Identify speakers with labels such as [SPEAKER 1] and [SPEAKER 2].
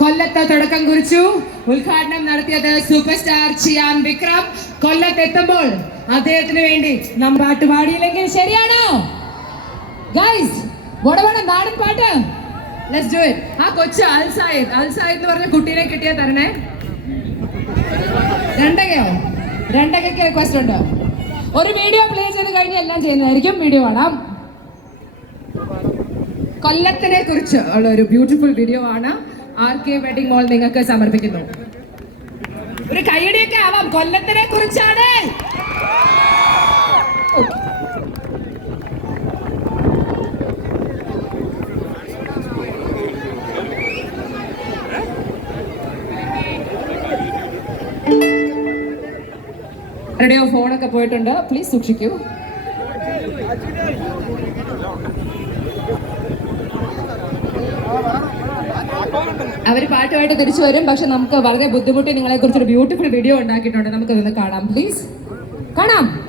[SPEAKER 1] കൊല്ലത്ത് തുടക്കം കുറിച്ചു. ഉദ്ഘാടനം നടത്തിയത് സൂപ്പർ സ്റ്റാർ ചിയാൻ വിക്രം. കൊല്ലത്ത് എത്തുമ്പോൾ അദ്ദേഹത്തിന് വേണ്ടി നാം പാട്ട് പാടിയില്ലെങ്കിൽ ശരിയാണോ? ഗൈസ് വടവട നാടൻ പാട്ട്. ലെറ്റ്സ് ഡു ഇറ്റ് ആ കൊച്ചു അൽസായത് അൽസായത് എന്ന് പറഞ്ഞ കുട്ടീനെ കിട്ടിയ തരണേ. രണ്ടകയോ? രണ്ടകയ്ക്ക് റിക്വസ്റ്റ് ഉണ്ടോ? ഒരു വീഡിയോ പ്ലേ ചെയ്ത് കഴിഞ്ഞ് എല്ലാം ചെയ്യുന്നതായിരിക്കും. വീഡിയോ കാണാം. കൊല്ലത്തിനെ കുറിച്ച് ഉള്ള ഒരു ബ്യൂട്ടിഫുൾ വീഡിയോ ആണ്. ആർ കെ വെഡിംഗ് മോൾ നിങ്ങൾക്ക് സമർപ്പിക്കുന്നു? ഒരു കൈയടിയൊക്കെ ആവാം. കൊല്ലത്തിനെ കുറിച്ചാണ്. റെഡിയോ ഫോണൊക്കെ പോയിട്ടുണ്ട്. പ്ലീസ് സൂക്ഷിക്കൂ. അവർ പാട്ടുമായിട്ട് തിരിച്ചു വരും. പക്ഷെ നമുക്ക് വളരെ ബുദ്ധിമുട്ടി നിങ്ങളെ കുറിച്ചൊരു ബ്യൂട്ടിഫുൾ വീഡിയോ ഉണ്ടാക്കിയിട്ടുണ്ട്. നമുക്കതൊന്ന് കാണാം. പ്ലീസ് കാണാം.